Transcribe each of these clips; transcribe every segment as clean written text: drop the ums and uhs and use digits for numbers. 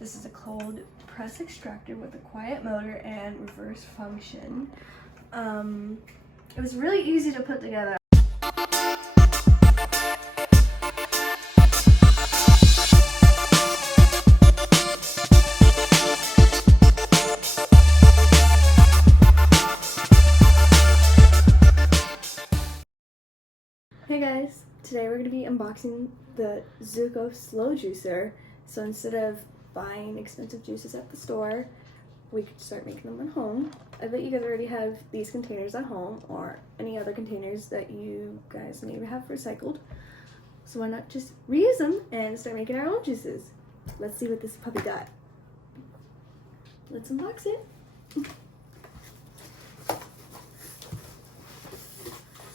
This is a cold press extractor with a quiet motor and reverse function. It was really easy to put together. Hey guys, today we're going to be unboxing the ZUUKOO slow juicer. So instead of buying expensive juices at the store, we could start making them at home. I bet you guys already have these containers at home or any other containers that you guys maybe have recycled. So why not just reuse them and start making our own juices? Let's see what this puppy got. Let's unbox it.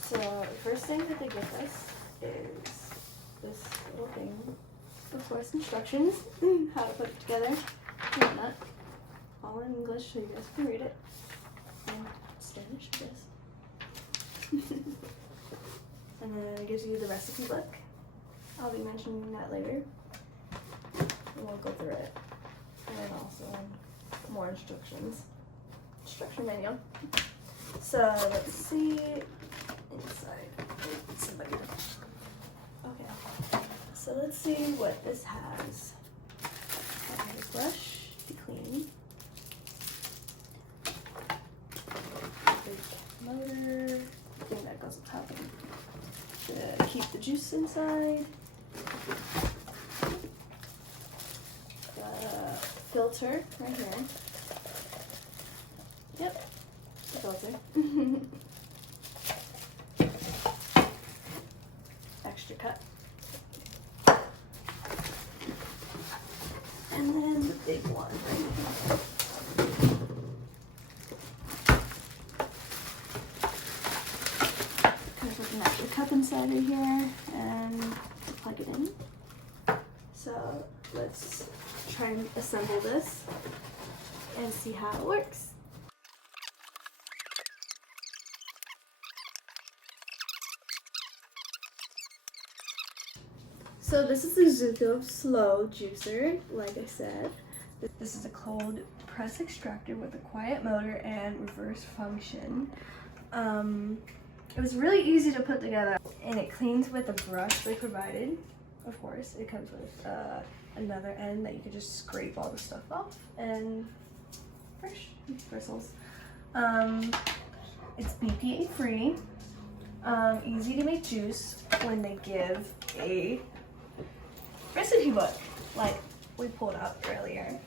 So the first thing that they give us is this little thing. Of course, instructions, how to put it together, and whatnot. All in English so you guys can read it. And Spanish, I guess. And then it gives you the recipe book. I'll be mentioning that later. And we'll go through it. And then also more instructions. Instruction manual. So let's see inside. Somebody. Okay. So let's see what this has. A brush to clean. Big motor. Thing that goes on top to keep the juice inside. The filter right here. Yep. The filter. Extra cut. And then the big one right here. There's like an extra cup inside of here and to plug it in. So let's try and assemble this and see how it works. So this is the ZUUKOO slow juicer, like I said. This is a cold press extractor with a quiet motor and reverse function. It was really easy to put together, and it cleans with a brush they provided. Of course, it comes with another end that you can just scrape all the stuff off and fresh bristles. It's BPA free, easy to make juice when they give a recipe book like we pulled out earlier.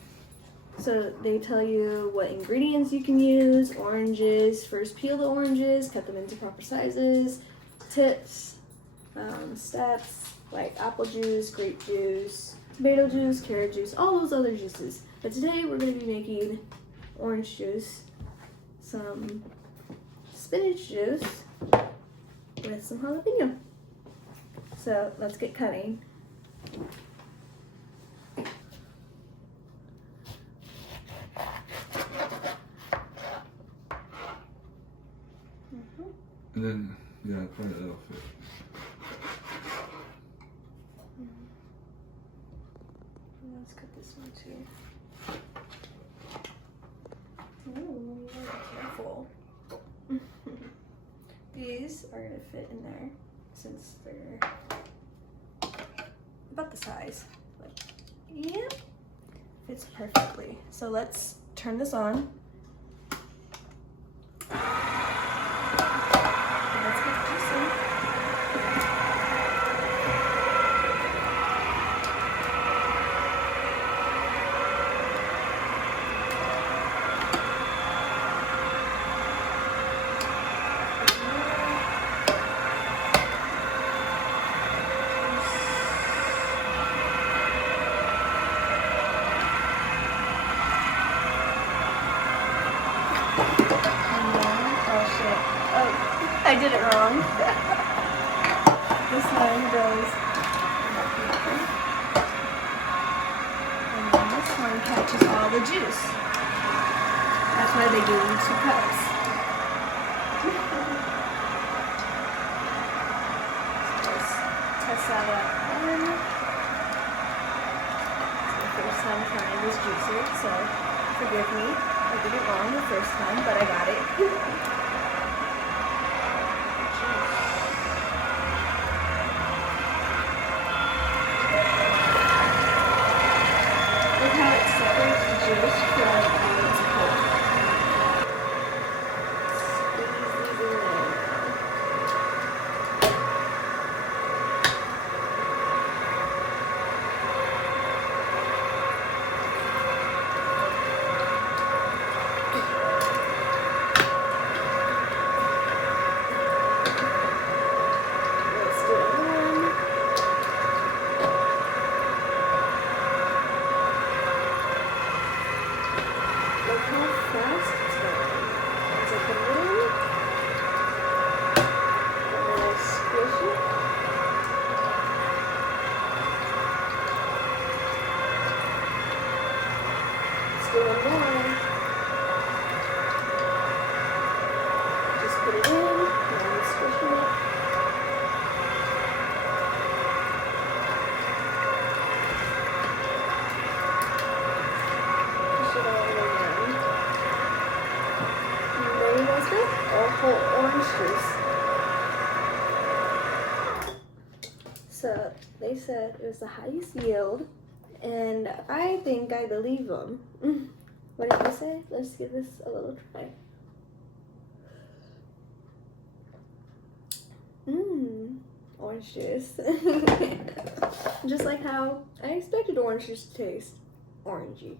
So they tell you what ingredients you can use, oranges, first peel the oranges, cut them into proper sizes, tips, steps like apple juice, grape juice, tomato juice, carrot juice, all those other juices. But today we're going to be making orange juice, some spinach juice with some jalapeno. So let's get cutting. And then, yeah, probably that'll fit. Let's cut this one too. Ooh, you gotta be careful. These are gonna fit in there since they're about the size. Like, yep, fits perfectly. So let's turn this on. Let's get juicing. I did it wrong. This one goes and then this one catches all the juice. That's why they give you 2 cups. Let's test that out. It's the first time trying this so forgive me. I did it wrong the first time, but I got it. Look how it separates the juice from its pulp. Squeeze these in there. Let's do it again. Look how fast it's going. As I put it in, and then I squish it. Let's do one more. Just put it in, and I'm squishing it. Push it all the way down. And there you guys go. A whole orange juice. So they said it was the highest yield, and I think I believe them. What did they say? Let's give this a little try. Orange juice. Just like how I expected orange juice to taste. Orangey.